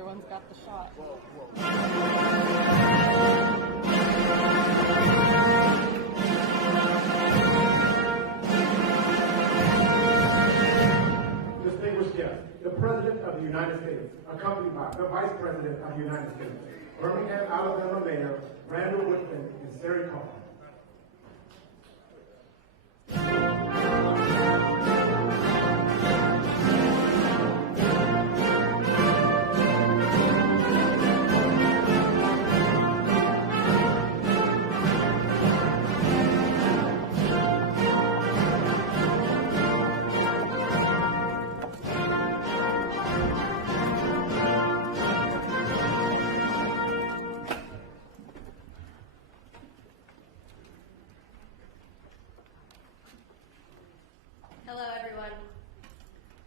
other one's got the shot. Distinguished guests, the President of the United States, accompanied by the Vice President of the United States, Birmingham, Alabama Mayor Randall Woodfin and Sari Kaufman. Hello, everyone.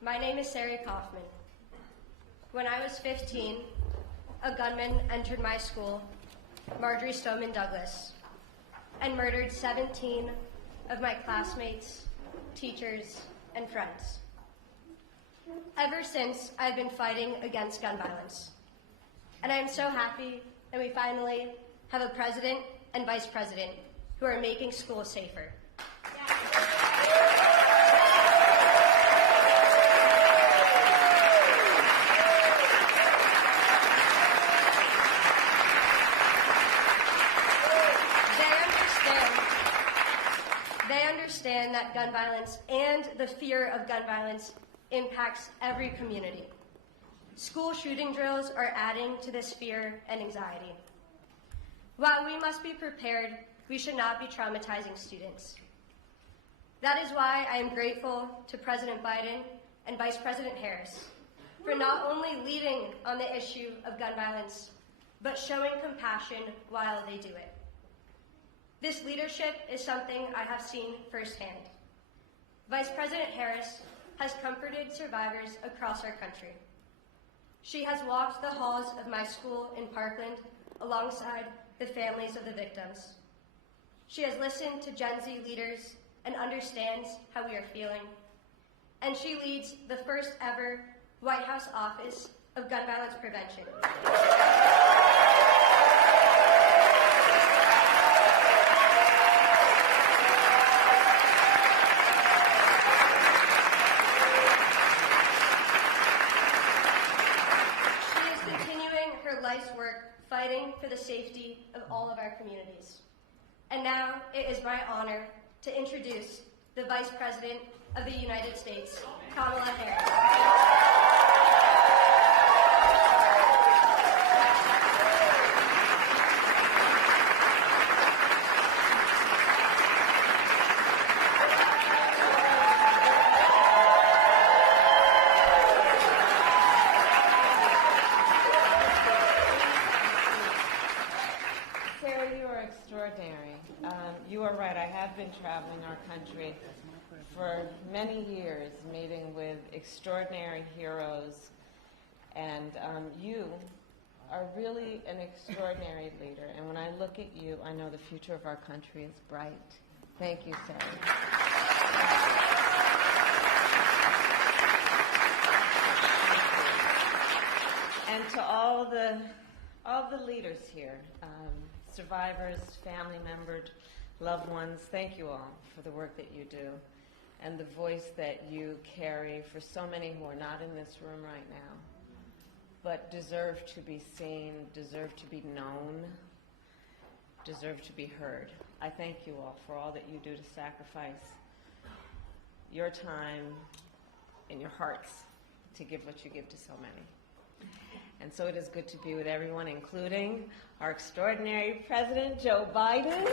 My name is Sari Kaufman. When I was 15, a gunman entered my school, Marjorie Stoneman Douglas, and murdered 17 of my classmates, teachers, and friends. Ever since, I've been fighting against gun violence. And I am so happy that we finally have a president and vice president who are making schools safer. They understand that gun violence and the fear of gun violence impacts every community. School shooting drills are adding to this fear and anxiety. While we must be prepared, we should not be traumatizing students. That is why I am grateful to President Biden and Vice President Harris for not only leading on the issue of gun violence, but showing compassion while they do it. This leadership is something I have seen firsthand. Vice President Harris has comforted survivors across our country. She has walked the halls of my school in Parkland alongside the families of the victims. She has listened to Gen Z leaders and understands how we are feeling. And she leads the first ever White House Office of Gun Violence Prevention. Life's work fighting for the safety of all of our communities. And now it is my honor to introduce the Vice President of the United States, Kamala Harris. You are right. I have been traveling our country for many years, meeting with extraordinary heroes, and you are really an extraordinary leader. And when I look at you, I know the future of our country is bright. Thank you, Sari. And to all the leaders here, survivors, family members, loved ones, thank you all for the work that you do and the voice that you carry for so many who are not in this room right now, but deserve to be seen, deserve to be known, deserve to be heard. I thank you all for all that you do to sacrifice your time and your hearts to give what you give to so many. And so it is good to be with everyone, including our extraordinary President, Joe Biden.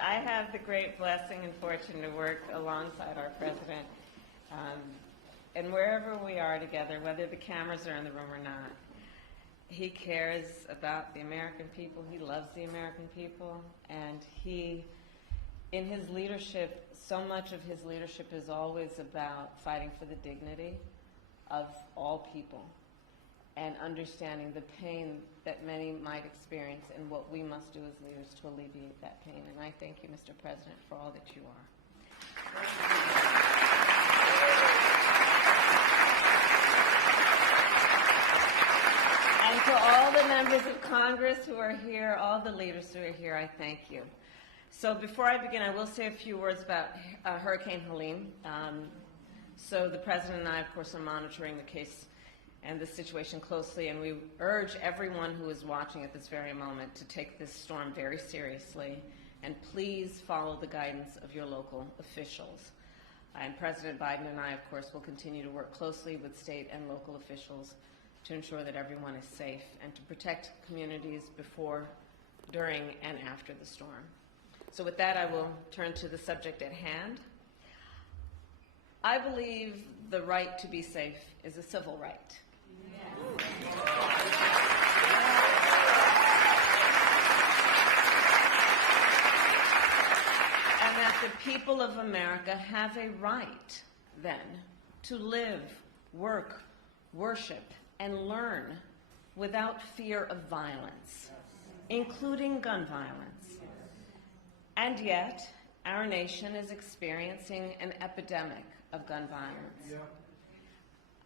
I have the great blessing and fortune to work alongside our president and wherever we are together, whether the cameras are in the room or not, he cares about the American people. He loves the American people, and he, in his leadership, so much of his leadership is always about fighting for the dignity of all people and understanding the pain that many might experience and what we must do as leaders to alleviate that pain. And I thank you, Mr. President, for all that you are. And to all the members of Congress who are here, all the leaders who are here, I thank you. So before I begin, I will say a few words about Hurricane Helene. So the President and I, of course, are monitoring the case and the situation closely, and we urge everyone who is watching at this very moment to take this storm very seriously, and please follow the guidance of your local officials. And President Biden and I, of course, will continue to work closely with state and local officials to ensure that everyone is safe and to protect communities before, during, and after the storm. So with that, I will turn to the subject at hand. I believe the right to be safe is a civil right. And that the people of America have a right, then, to live, work, worship, and learn without fear of violence, including gun violence. And yet, our nation is experiencing an epidemic of gun violence.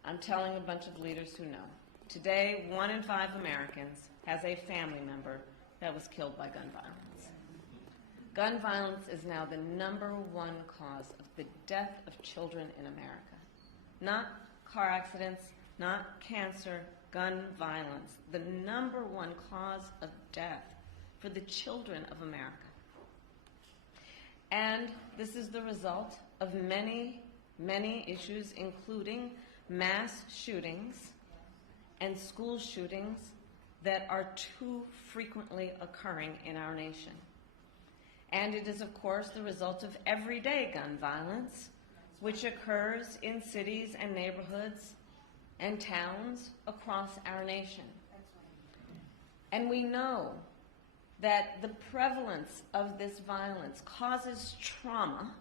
I'm telling a bunch of leaders who know. Today, 1 in 5 Americans has a family member that was killed by gun violence. Gun violence is now the #1 cause of the death of children in America. Not car accidents, not cancer, gun violence. The #1 cause of death for the children of America. And this is the result of many, many issues, including mass shootings and school shootings that are too frequently occurring in our nation. And it is, of course, the result of everyday gun violence, which occurs in cities and neighborhoods and towns across our nation. And we know that the prevalence of this violence causes trauma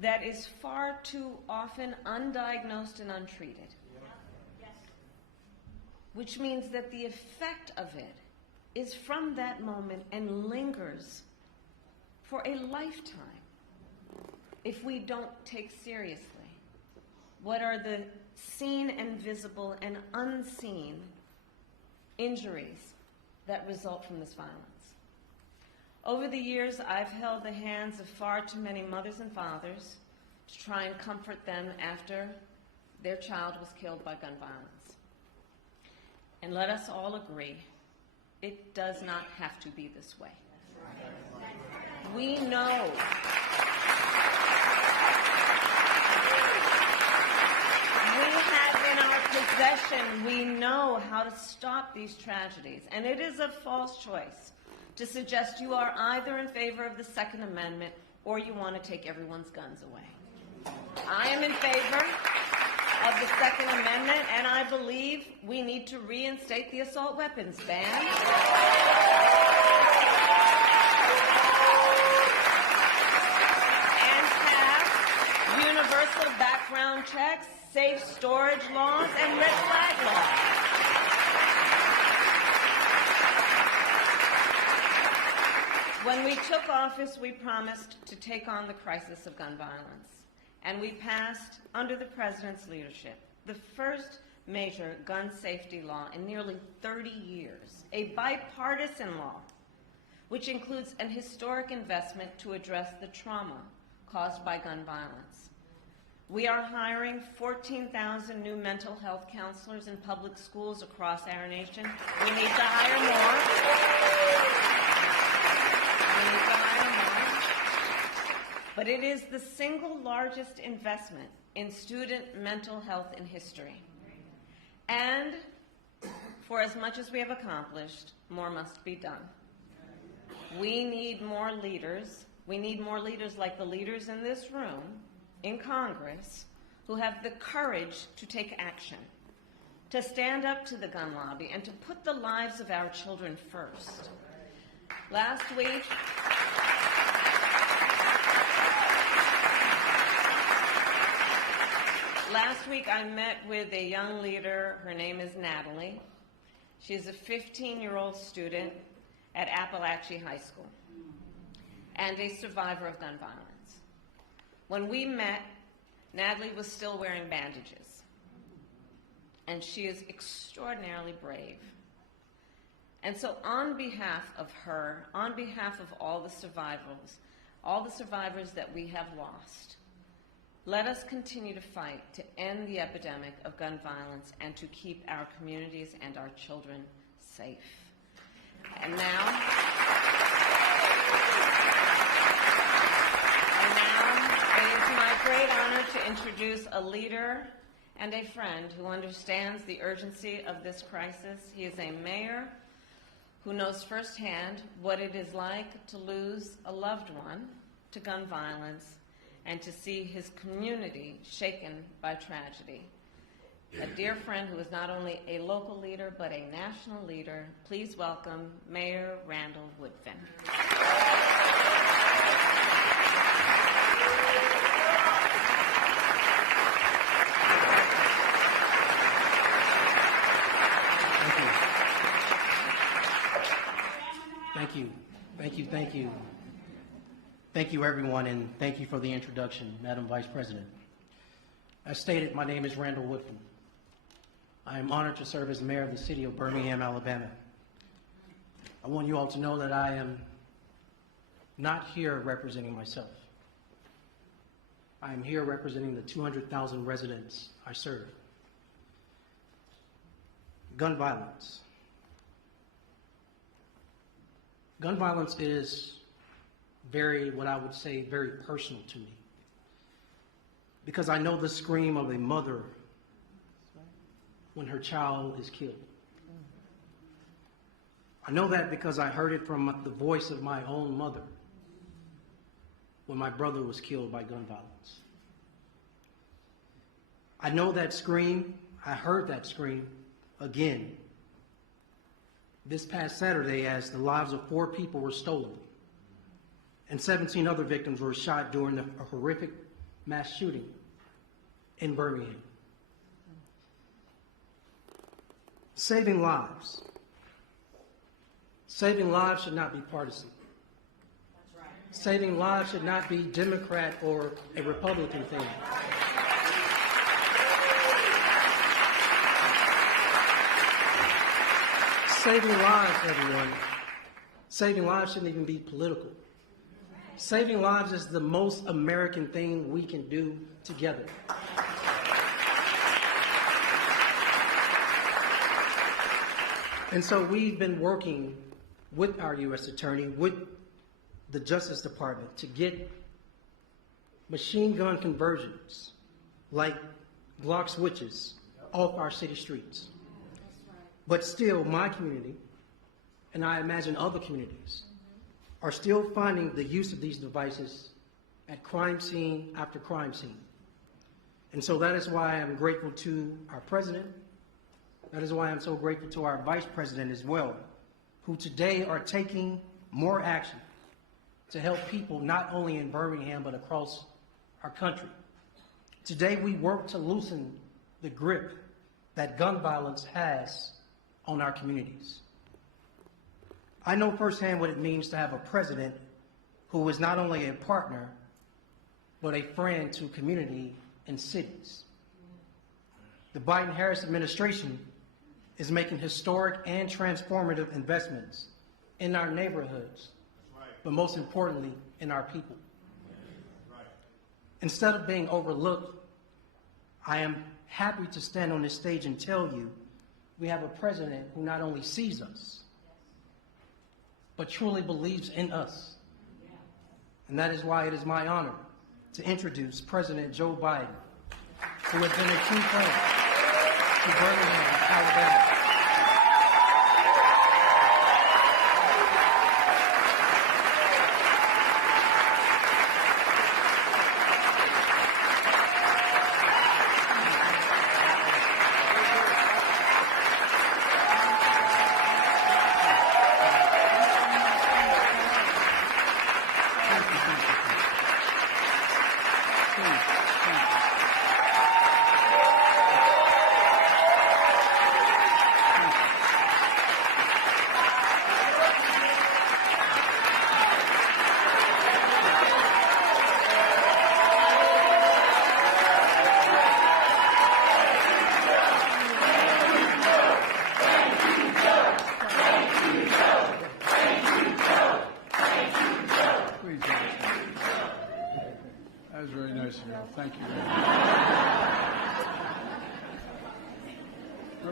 that is far too often undiagnosed and untreated. Which means that the effect of it is from that moment and lingers for a lifetime if we don't take seriously what are the seen and visible and unseen injuries that result from this violence. Over the years, I've held the hands of far too many mothers and fathers to try and comfort them after their child was killed by gun violence. And let us all agree, it does not have to be this way. We know we know how to stop these tragedies, and it is a false choice to suggest you are either in favor of the Second Amendment or you want to take everyone's guns away. I am in favor of the Second Amendment, and I believe we need to reinstate the assault weapons ban. And pass universal background checks, safe storage laws, and red flag laws. When we took office, we promised to take on the crisis of gun violence. And we passed, under the President's leadership, the first major gun safety law in nearly 30 years, a bipartisan law, which includes an historic investment to address the trauma caused by gun violence. We are hiring 14,000 new mental health counselors in public schools across our nation. We need to hire more. But it is the single largest investment in student mental health in history. And for as much as we have accomplished, more must be done. We need more leaders. We need more leaders like the leaders in this room, in Congress, who have the courage to take action, to stand up to the gun lobby, and to put the lives of our children first. Last week I met with a young leader. Her name is Natalie. She's a 15-year-old student at Appalachia High School and a survivor of gun violence. When we met, Natalie was still wearing bandages, and she is extraordinarily brave. And so on behalf of her, on behalf of all the survivors that we have lost, let us continue to fight to end the epidemic of gun violence and to keep our communities and our children safe. And now it is my great honor to introduce a leader and a friend who understands the urgency of this crisis. He is a mayor who knows firsthand what it is like to lose a loved one to gun violence and to see his community shaken by tragedy. A dear friend who is not only a local leader but a national leader. Please welcome Mayor Randall Woodfin. Thank you. Thank you, everyone, and thank you for the introduction, Madam Vice President. As stated, my name is Randall Woodfin. I am honored to serve as mayor of the city of Birmingham, Alabama. I want you all to know that I am not here representing myself. I am here representing the 200,000 residents I serve. Gun violence. Gun violence is what I would say, very personal to me. Because I know the scream of a mother when her child is killed. I know that because I heard it from the voice of my own mother when my brother was killed by gun violence. I know that scream, I heard that scream again this past Saturday as the lives of 4 people were stolen and 17 other victims were shot during a horrific mass shooting in Birmingham. Saving lives. Saving lives should not be partisan. That's right. Saving lives should not be Democrat or a Republican thing. Saving lives, everyone. Saving lives shouldn't even be political. Saving lives is the most American thing we can do together. And so we've been working with our U.S. Attorney, with the Justice Department, to get machine gun conversions like Glock switches off our city streets. But still, my community, and I imagine other communities, are still finding the use of these devices at crime scene after crime scene. And so that is why I'm grateful to our president. That is why I'm so grateful to our vice president as well, who today are taking more action to help people not only in Birmingham but across our country. Today we work to loosen the grip that gun violence has on our communities. I know firsthand what it means to have a president who is not only a partner, but a friend to community and cities. The Biden-Harris administration is making historic and transformative investments in our neighborhoods, but most importantly, in our people. Instead of being overlooked, I am happy to stand on this stage and tell you we have a president who not only sees us, but truly believes in us. And that is why it is my honor to introduce President Joe Biden, who has been a key friend to Birmingham, Alabama.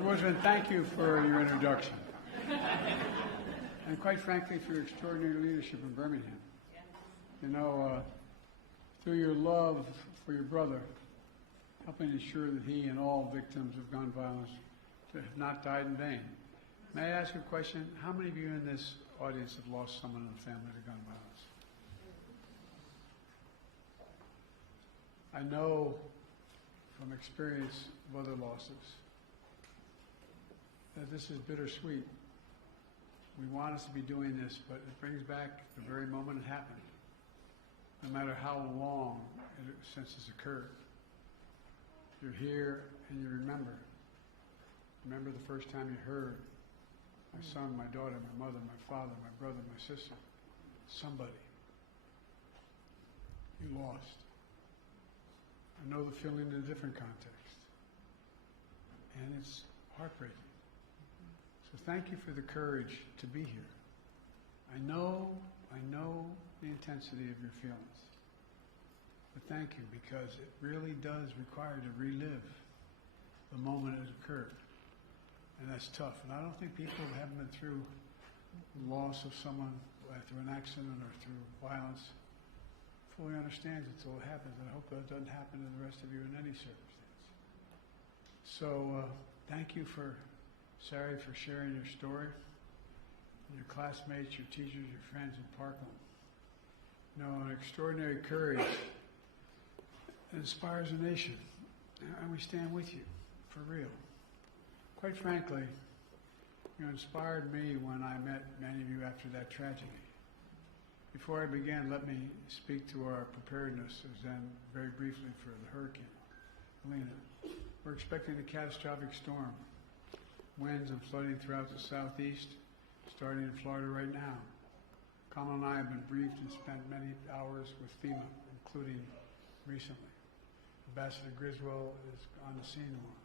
Brother Woodman, thank you for your introduction. And quite frankly, for your extraordinary leadership in Birmingham. You know, through your love for your brother, helping ensure that he and all victims of gun violence have not died in vain. May I ask you a question? How many of you in this audience have lost someone in the family to gun violence? I know from experience of other losses that this is bittersweet. We want us to be doing this, but it brings back the very moment it happened. No matter how long since it's occurred, you're here and you remember. Remember the first time you heard my son, my daughter, my mother, my father, my brother, my sister, somebody you lost. I know the feeling in a different context, and it's heartbreaking. So thank you for the courage to be here. I know the intensity of your feelings, but thank you, because it really does require to relive the moment it occurred. And that's tough. And I don't think people who haven't been through the loss of someone through an accident or through violence fully understands it until it happens. And I hope that doesn't happen to the rest of you in any circumstance. So thank you for, Sari, for sharing your story. Your classmates, your teachers, your friends in Parkland. You know, an extraordinary courage that inspires a nation. And we stand with you, for real. Quite frankly, you inspired me when I met many of you after that tragedy. Before I begin, let me speak to our preparedness, then very briefly for the hurricane, Helene. We're expecting a catastrophic storm. Winds and flooding throughout the southeast, starting in Florida right now. Kamala and I have been briefed and spent many hours with FEMA, including recently. Ambassador Griswold is on the scene tomorrow.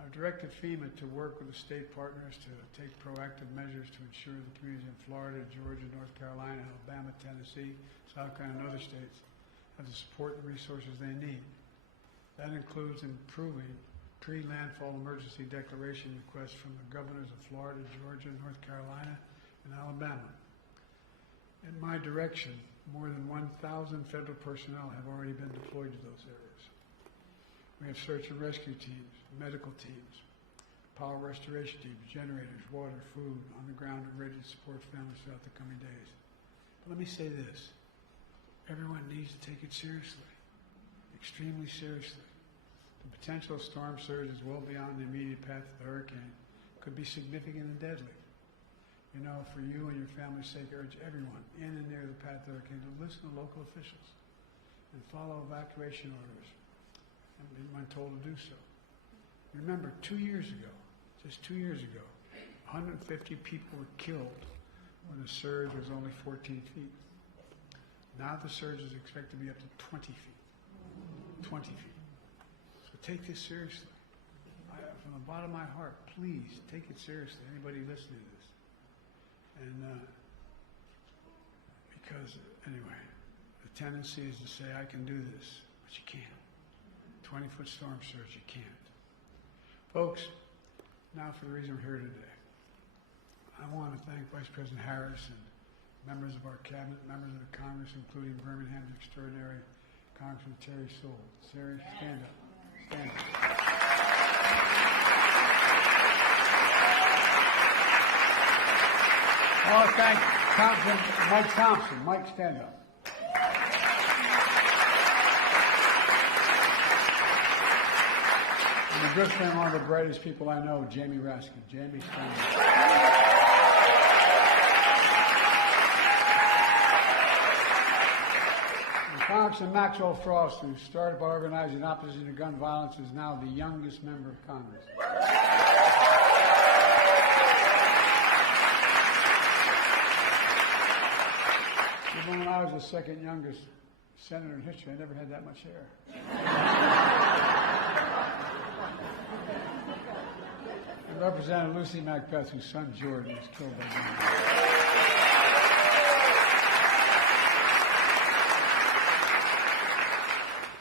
I've directed FEMA to work with the state partners to take proactive measures to ensure the communities in Florida, Georgia, North Carolina, Alabama, Tennessee, South Carolina, and other states have the support and resources they need. That includes improving pre-landfall emergency declaration requests from the governors of Florida, Georgia, North Carolina, and Alabama. In my direction, more than 1,000 federal personnel have already been deployed to those areas. We have search and rescue teams, medical teams, power restoration teams, generators, water, food on the ground and ready to support families throughout the coming days. But let me say this. Everyone needs to take it seriously, extremely seriously. The potential storm surge is well beyond the immediate path of the hurricane. Could be significant and deadly. You know, for you and your family's sake, I urge everyone in and near the path of the hurricane to listen to local officials and follow evacuation orders and when told to do so. Remember, 2 years ago, just 2 years ago, 150 people were killed when the surge was only 14 feet. Now the surge is expected to be up to 20 feet. 20 feet. So take this seriously. From the bottom of my heart, please take it seriously, anybody listening to this. And because, anyway, the tendency is to say, I can do this, but you can't. 20-foot storm surge, you can't. Folks, now for the reason we're here today. I want to thank Vice President Harris and members of our cabinet, members of the Congress, including Birmingham's extraordinary Congressman Terry Sewell. Terry, stand up. Stand up. I want to thank Congressman Mike Thompson. Mike, stand up. And a good friend, one of the brightest people I know, Jamie Raskin. Jamie, stand up. And Congressman Maxwell Frost, who started by organizing opposition to gun violence, is now the youngest member of Congress. Even when I was the second youngest senator in history, I never had that much hair. And Representative Lucy Macbeth, whose son Jordan was killed by guns.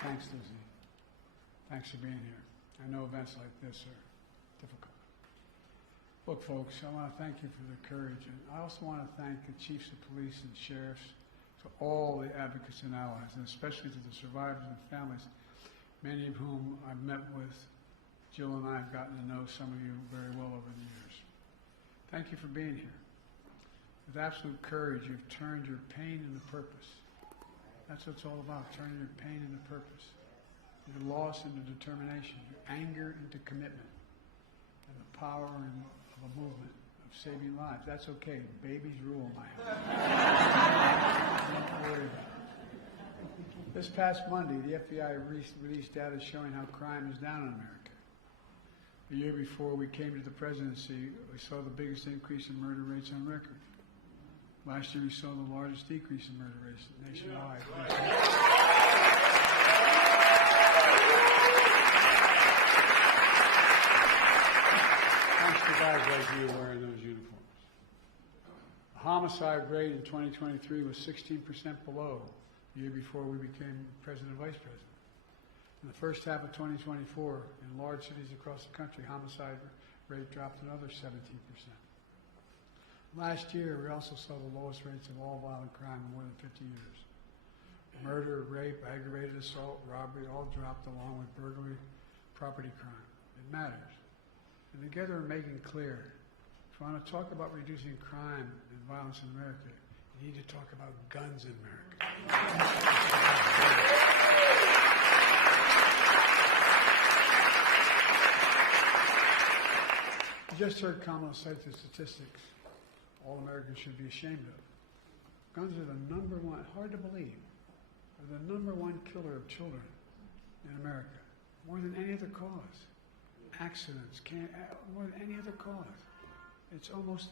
Thanks, Lucy. Thanks for being here. I know events like this are difficult. Look, folks, I want to thank you for the courage, and I also want to thank the chiefs of police and sheriffs, to all the advocates and allies, and especially to the survivors and families, many of whom I've met with. Jill and I have gotten to know some of you very well over the years. Thank you for being here. With absolute courage, you've turned your pain into purpose. That's what it's all about, turning your pain into purpose, your loss into determination, your anger into commitment, and the power of a movement of saving lives. That's okay. Babies rule my house. Don't worry about it. This past Monday, the FBI released data showing how crime is down in America. The year before we came to the presidency, we saw the biggest increase in murder rates on record. Last year, we saw the largest decrease in murder rates nationwide. Thanks to guys like you wearing those uniforms. The homicide rate in 2023 was 16% below the year before we became president and vice president. In the first half of 2024, in large cities across the country, homicide rate dropped another 17%. Last year, we also saw the lowest rates of all violent crime in more than 50 years. Murder, rape, aggravated assault, robbery all dropped along with burglary, property crime. It matters. And together we're making clear, if you want to talk about reducing crime and violence in America, you need to talk about guns in America. You just heard Kamala cite the statistics all Americans should be ashamed of. Guns are the number one, hard to believe, are the number one killer of children in America, more than any other cause. Accidents, more than any other cause. It's almost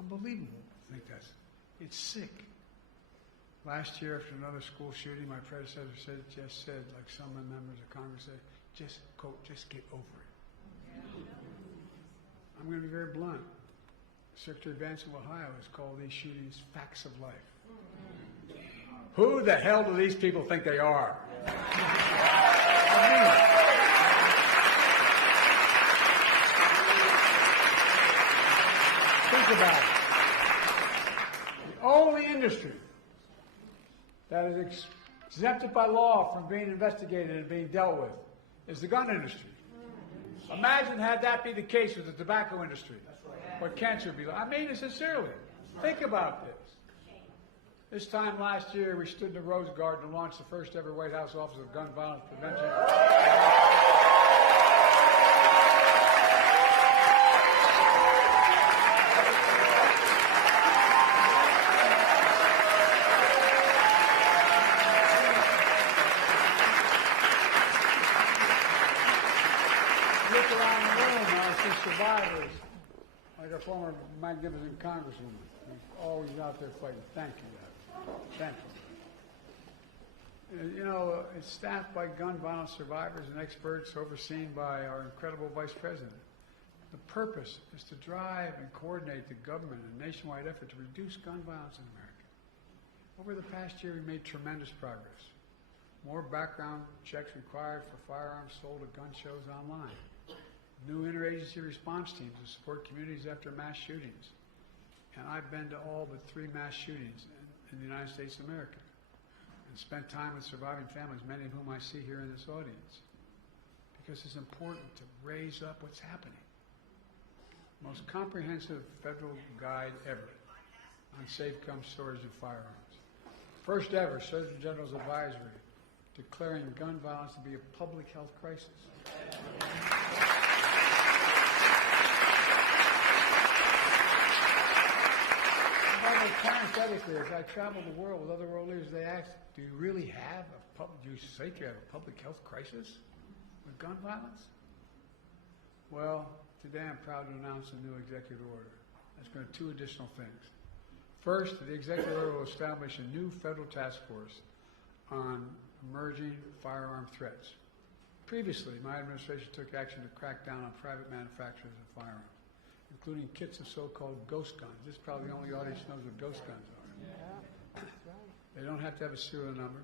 unbelievable to think that's. It's sick. Last year, after another school shooting, my predecessor said, like some members of Congress said, just get over it. I'm going to be very blunt. Secretary Vance of Ohio has called these shootings facts of life. Who the hell do these people think they are? I mean it. Think about it. The only industry that is exempted by law from being investigated and being dealt with is the gun industry. Imagine had that be the case with the tobacco industry. What cancer would be like. I mean it sincerely. Think about this. This time last year, we stood in the Rose Garden and launched the first ever White House Office of Gun Violence Prevention. Look around the room, I see survivors. Like our former magnificent congresswoman, who's always out there fighting. Thank you, guys. Thank you. You know, it's staffed by gun violence survivors and experts overseen by our incredible vice president. The purpose is to drive and coordinate the government in a nationwide effort to reduce gun violence in America. Over the past year, we made tremendous progress. More background checks required for firearms sold at gun shows online. New interagency response teams to support communities after mass shootings. And I've been to all but 3 mass shootings in the United States of America and spent time with surviving families, many of whom I see here in this audience. Because it's important to raise up what's happening. Most comprehensive federal guide ever on safe gun storage of firearms. First ever Surgeon General's advisory declaring gun violence to be a public health crisis. Parenthetically, as I travel the world with other world leaders, they ask, do you really have do you say you have a public health crisis with gun violence? Well, today I'm proud to announce a new executive order. That's going to do 2 additional things. First, the executive order will establish a new federal task force on emerging firearm threats. Previously, my administration took action to crack down on private manufacturers of firearms, including kits of so-called ghost guns. This is probably the only audience knows what ghost guns are. They don't have to have a serial number.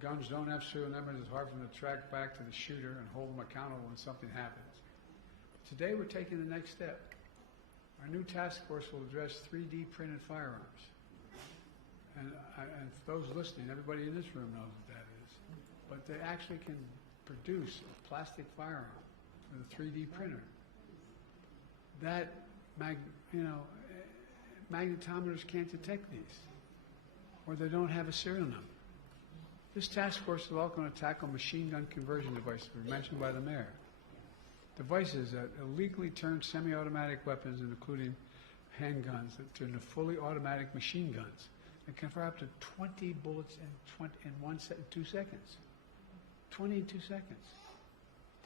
Guns don't have serial numbers. It's hard for them to track back to the shooter and hold them accountable when something happens. Today we're taking the next step. Our new task force will address 3D printed firearms. And for those listening, everybody in this room knows what that is. But they actually can produce a plastic firearm with a 3D printer. That, magnetometers can't detect these, or they don't have a serial number. This task force is also going to tackle machine gun conversion devices, mentioned by the mayor. Devices that illegally turn semi-automatic weapons, including handguns, into fully automatic machine guns that can fire up to 20 bullets in 2 seconds. 20 in 2 seconds.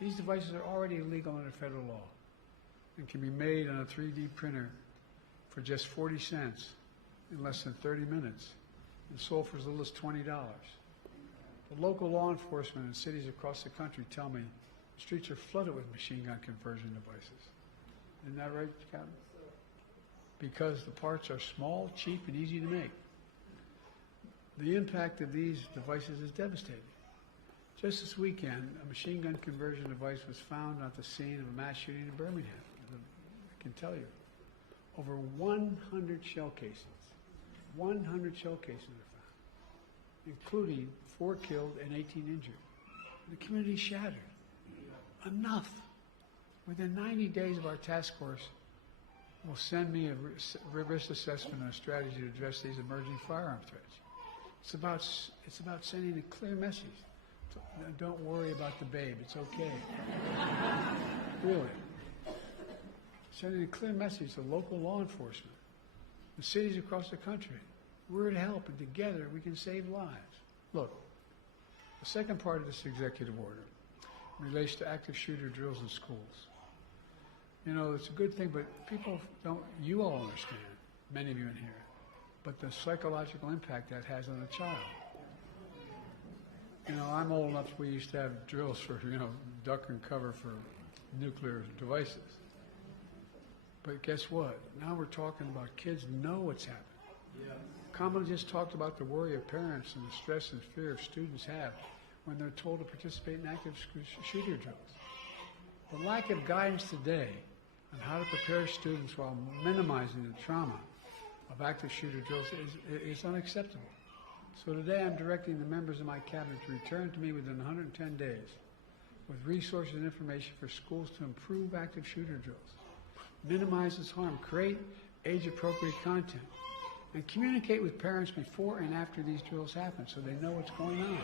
These devices are already illegal under federal law and can be made on a 3D printer for just 40 cents in less than 30 minutes and sold for as little as $20. The local law enforcement in cities across the country tell me the streets are flooded with machine gun conversion devices. Isn't that right, Captain? Because the parts are small, cheap, and easy to make. The impact of these devices is devastating. Just this weekend, a machine gun conversion device was found at the scene of a mass shooting in Birmingham. I can tell you. Over 100 shell casings. 100 shell casings are found, including 4 killed and 18 injured. The community is shattered. Enough. Within 90 days of our task force will send me a risk assessment and a strategy to address these emerging firearm threats. It's about sending a clear message. Don't worry about the babe. It's okay. Really. Sending a clear message to local law enforcement, the cities across the country. We're to help, and together we can save lives. Look, the second part of this executive order relates to active shooter drills in schools. You know, it's a good thing, but people don't, you all understand, many of you in here, but the psychological impact that has on a child. You know, I'm old enough, we used to have drills for, duck and cover for nuclear devices. But guess what? Now we're talking about kids know what's happening. Yeah. Kamala just talked about the worry of parents and the stress and fear students have when they're told to participate in active shooter drills. The lack of guidance today on how to prepare students while minimizing the trauma of active shooter drills is unacceptable. So today I'm directing the members of my cabinet to return to me within 110 days with resources and information for schools to improve active shooter drills, minimize its harm, create age-appropriate content, and communicate with parents before and after these drills happen so they know what's going on.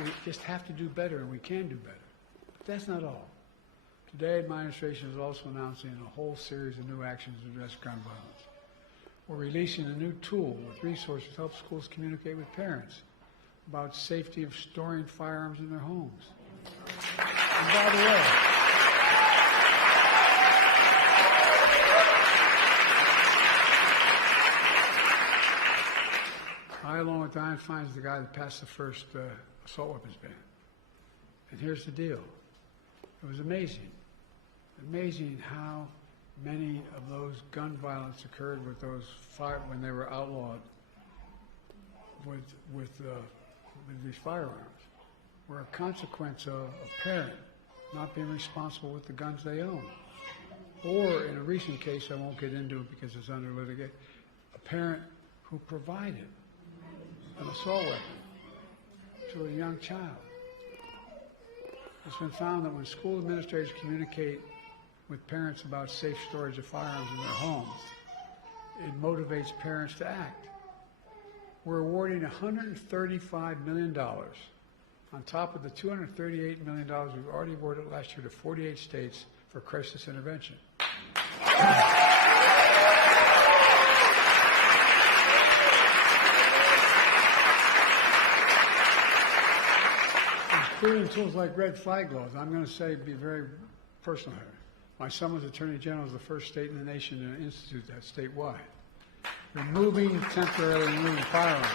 We just have to do better, and we can do better. But that's not all. Today, my administration is also announcing a whole series of new actions to address gun violence. We're releasing a new tool with resources to help schools communicate with parents about safety of storing firearms in their homes. And by the way, I, along with Diane Fines, the guy that passed the first assault weapons ban. And here's the deal. It was amazing. Amazing how many of those gun violence occurred with those when they were outlawed with these firearms were a consequence of a parent not being responsible with the guns they own. Or in a recent case, I won't get into it because it's under litigation, a parent who provided an assault weapon to a young child. It's been found that when school administrators communicate with parents about safe storage of firearms in their homes, it motivates parents to act. We're awarding $135 million on top of the $238 million we've already awarded last year to 48 states for crisis intervention. Including tools like red flag laws. I'm going to say, be very personal here. My son was Attorney General of the first state in the nation to institute that statewide. Temporarily removing firearms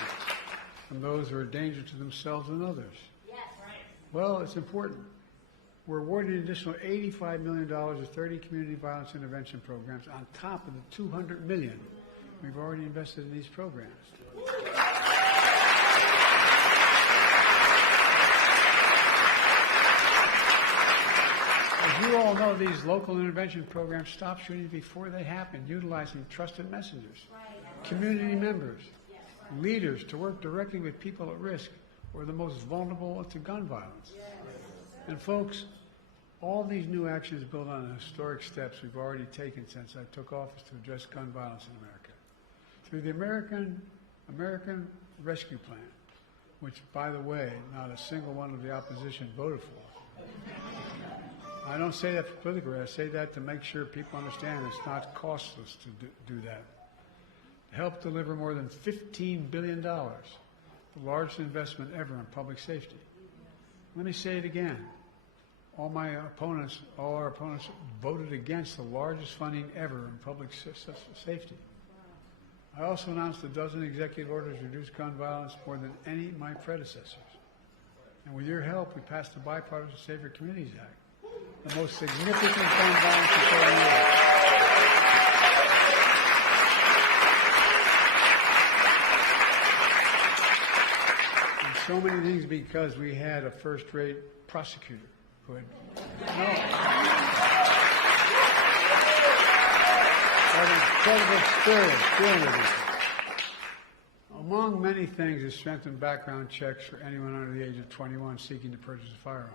from those who are a danger to themselves and others. Yes, right. Well, it's important. We're awarding an additional $85 million to 30 community violence intervention programs on top of the $200 million We've already invested in these programs. As you all know, these local intervention programs stop shootings before they happen, utilizing trusted messengers, community members, leaders to work directly with people at risk or the most vulnerable to gun violence. And folks, all these new actions build on the historic steps we've already taken since I took office to address gun violence in America. Through the American Rescue Plan, which, by the way, not a single one of the opposition voted for. I don't say that politically. I say that to make sure people understand it's not costless to do that. To help deliver more than $15 billion, the largest investment ever in public safety. Let me say it again. All our opponents voted against the largest funding ever in public safety. I also announced a dozen executive orders to reduce gun violence, more than any of my predecessors. And with your help, we passed the Bipartisan Safer Communities Act, the most significant gun violence in 30 years. And so many things because we had a first-rate prosecutor who had incredible experience dealing with it. Among many things is strengthened background checks for anyone under the age of 21 seeking to purchase a firearm.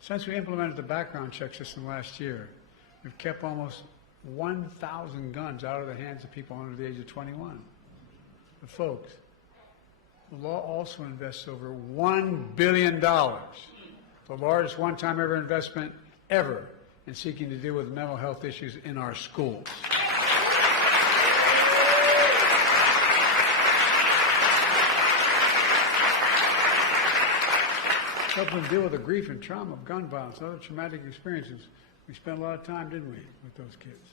Since we implemented the background check system last year, we've kept almost 1,000 guns out of the hands of people under the age of 21. But folks, the law also invests over $1 billion, the largest one-time ever investment ever in seeking to deal with mental health issues in our schools. Help them deal with the grief and trauma of gun violence, other traumatic experiences. We spent a lot of time, didn't we, with those kids?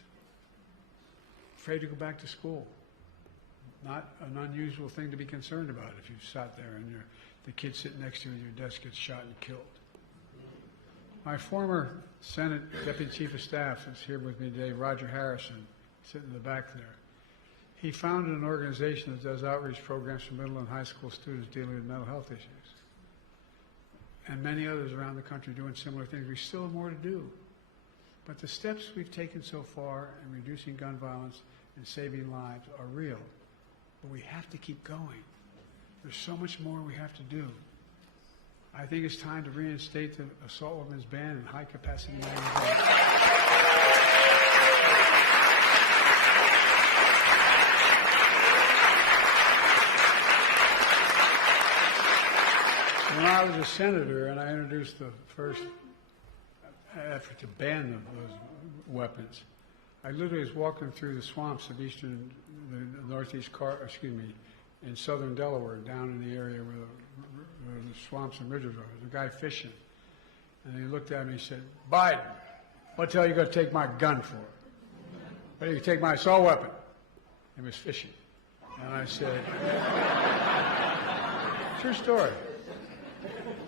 Afraid to go back to school. Not an unusual thing to be concerned about if you sat there and the kid sitting next to you at your desk gets shot and killed. My former Senate Deputy Chief of Staff is here with me today, Roger Harrison, sitting in the back there. He founded an organization that does outreach programs for middle and high school students dealing with mental health issues. And many others around the country doing similar things. We still have more to do. But the steps we've taken so far in reducing gun violence and saving lives are real. But we have to keep going. There's so much more we have to do. I think it's time to reinstate the assault weapons ban and high-capacity magazines. When I was a senator and I introduced the first effort to ban those weapons, I literally was walking through the swamps of the in southern Delaware, down in the area where the swamps and ridges are. There was a guy fishing, and he looked at me and said, "Biden, what the hell are you going to take my gun for? What do you take my assault weapon?" He was fishing. And I said, "True story."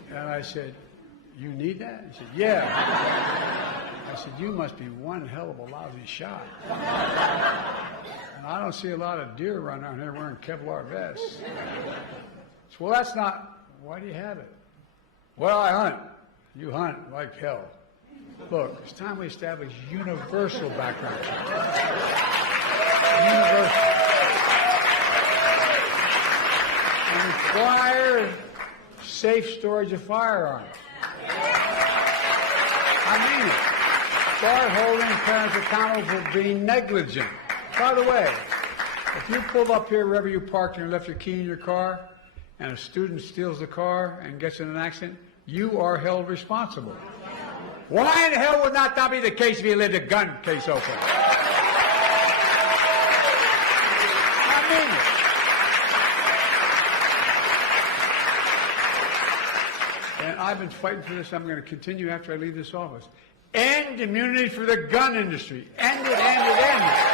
And I said, "You need that?" He said, "Yeah." I said, "You must be one hell of a lousy shot." And I don't see a lot of deer running around here wearing Kevlar vests. So, well, that's not, why do you have it? Well, I hunt. You hunt like hell. Look, it's time we establish universal background checks. Universal. And require safe storage of firearms. I mean it. Start holding parents accountable for being negligent. By the way, if you pull up here wherever you parked and left your key in your car, and a student steals the car and gets in an accident, you are held responsible. Why in the hell would not that be the case if you let a gun case open? I mean it. And I've been fighting for this. I'm going to continue after I leave this office. End immunity for the gun industry. End it, end it, end it.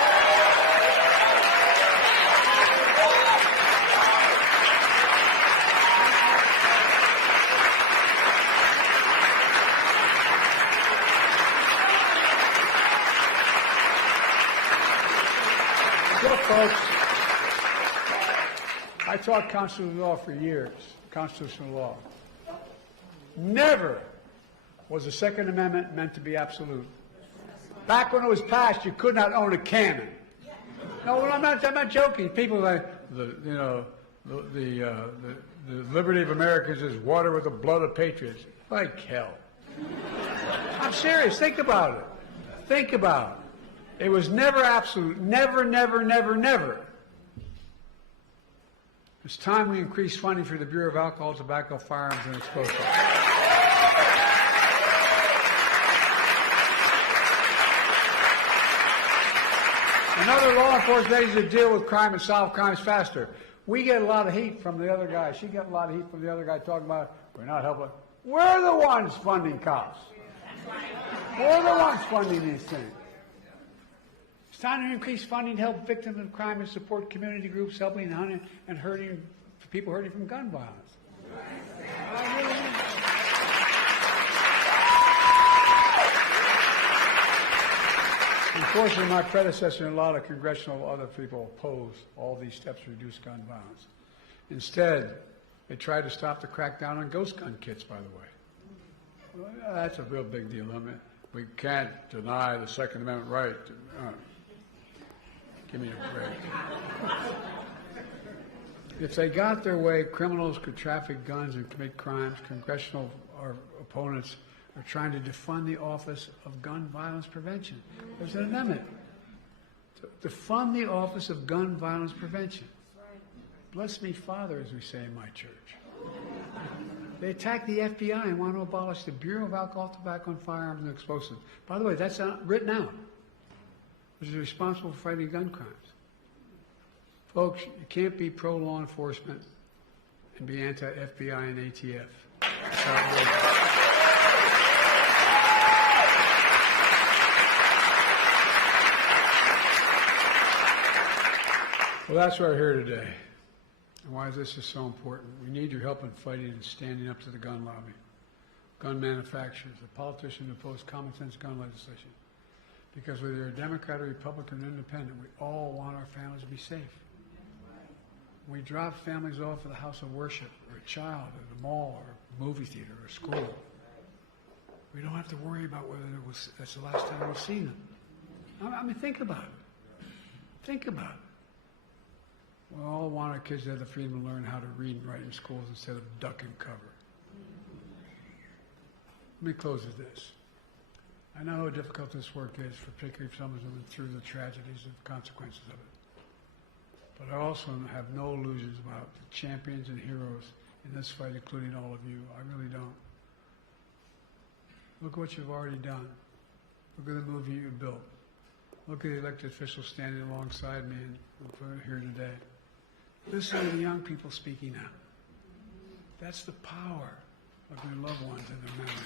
Look, folks, I taught constitutional law for years, constitutional law. Never was the Second Amendment meant to be absolute. Back when it was passed, you could not own a cannon. No, I'm not joking. People like the liberty of Americans is water with the blood of patriots. Like hell. I'm serious. Think about it. Think about it. It was never absolute. Never, never, never, never. It's time we increase funding for the Bureau of Alcohol, Tobacco, Firearms, and Explosives. Another law enforcement agency to deal with crime and solve crimes faster. We get a lot of heat from the other guy. She got a lot of heat from the other guy talking about we're not helping. We're the ones funding cops. We're the ones funding these things. It's time to increase funding to help victims of crime and support community groups helping and hurting people hurting from gun violence. Unfortunately, my predecessor and a lot of congressional other people opposed all these steps to reduce gun violence. Instead, they tried to stop the crackdown on ghost gun kits, by the way. Well, yeah, that's a real big deal. I mean, we can't deny the Second Amendment right. Give me a break. If they got their way, criminals could traffic guns and commit crimes. Congressional opponents are trying to defund the Office of Gun Violence Prevention. There's an amendment to defund the Office of Gun Violence Prevention. Bless me, Father, as we say in my church. They attack the FBI and want to abolish the Bureau of Alcohol, Tobacco, and Firearms and Explosives. By the way, that's not written out, which is responsible for fighting gun crimes. Folks, you can't be pro-law enforcement and be anti-FBI and ATF. Well, that's why we're here today. And why this is so important. We need your help in fighting and standing up to the gun lobby, gun manufacturers, the politicians who oppose common sense gun legislation. Because whether you're a Democrat or Republican or Independent, we all want our families to be safe. We drop families off at the house of worship, or a child, at a mall, or a movie theater, or a school. We don't have to worry about whether that's the last time we'll see them. I mean, think about it. Think about it. We all want our kids to have the freedom to learn how to read and write in schools instead of duck and cover. Let me close with this. I know how difficult this work is, particularly for someone who's been through the tragedies and consequences of it. But I also have no illusions about the champions and heroes in this fight, including all of you. I really don't. Look what you've already done. Look at the movie you built. Look at the elected officials standing alongside me and here today. Listen to the young people speaking out. That's the power of your loved ones and their memories.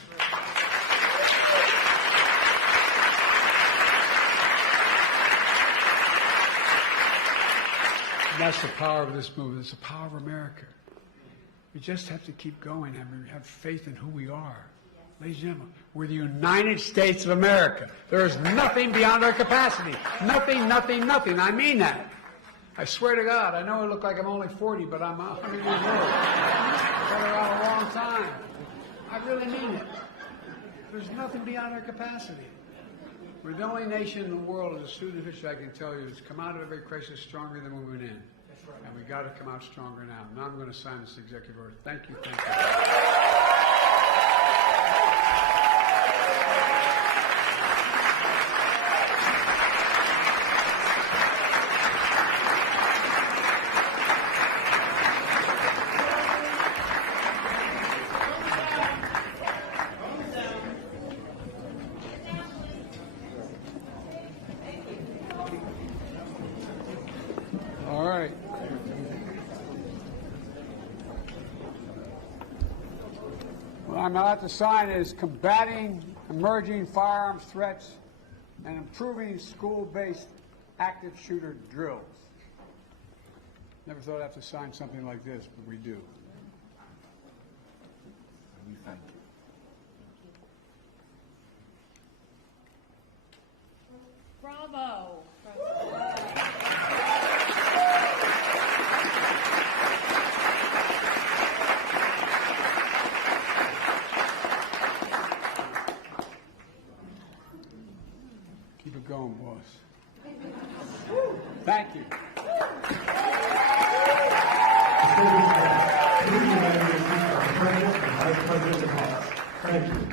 And that's the power of this movement. It's the power of America. We just have to keep going and have faith in who we are. Ladies and gentlemen, we're the United States of America. There is nothing beyond our capacity. Nothing, nothing, nothing. I mean that. I swear to God, I know I look like I'm only 40, but I'm 100 years old. I've been around a long time. I really mean it. There's nothing beyond our capacity. We're the only nation in the world, as a student official, I can tell you, that's come out of every crisis stronger than we went in. And we got to come out stronger now. Now I'm going to sign this executive order. Thank you. Thank you. All right. What I'm about to sign is combating emerging firearms threats and improving school-based active shooter drills. Never thought I'd have to sign something like this, but we do. Thank you. Bravo. Bravo. Thank you. President and Vice President of House. Thank you.